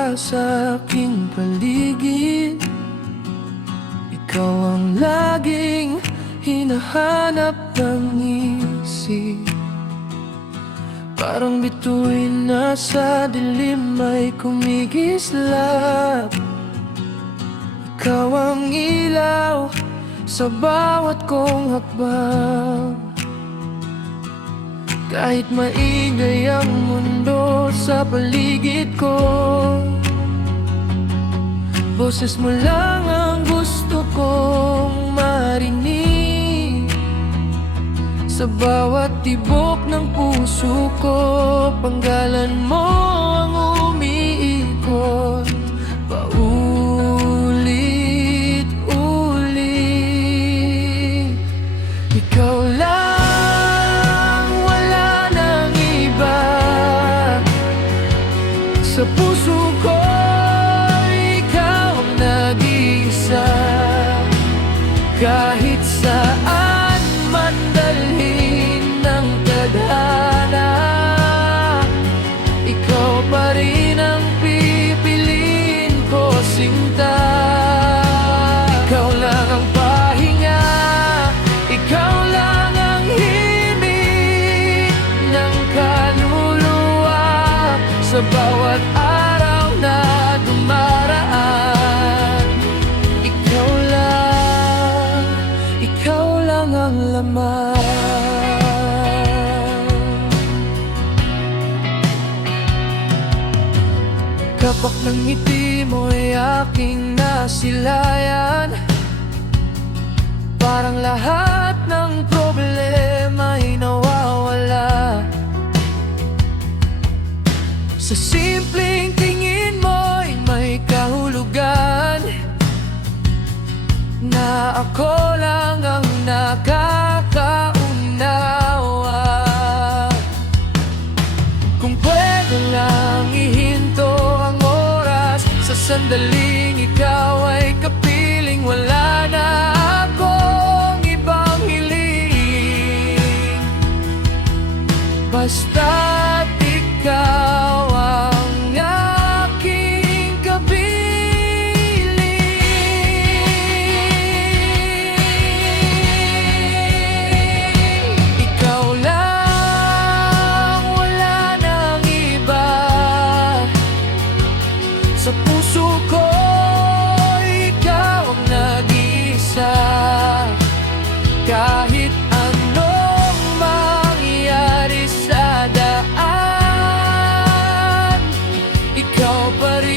ka sa aking paligid. Ikaw ang laging hinahanap ng isip. Parang bituin na sa dilim ay kumikislap. Ikaw ang ilaw sa bawat kong hakbang. Kahit maingay ang mundo sa paligid ko, boses mo lang ang gusto kong marinig. Sa bawat tibok ng puso ko, panggalan mo ang umiikot paulit-ulit. Ikaw lang, wala nang iba. Sa puso ko, ikaw ang nag-iisa. Kahit saan man dalhin ng tadhana, ikaw pa rin ang pipiliin ko, sinta. Ikaw lang ang pahinga, ikaw lang ang himig ng kaluluwa. Sa bawat araw na dumaraan, ikaw lang ang laman. Kapak ng ngiti mo'y aking nasilayan. Parang lahat ng problema'y nawawala. Sa simpleng tingin mo'y may kahulugan, na ako lang ang nakakaunawa. Kung pwede lang ihinto ang oras, sa sandaling ikaw ay kapiling, wala na akong ibang hiling. Basta't ikaw ang aking kapiling. Ikaw lang, wala nang iba. Sa puso ko, ikaw ang nag-iisa. Kahit anong mangyari sa daan, ikaw pa rin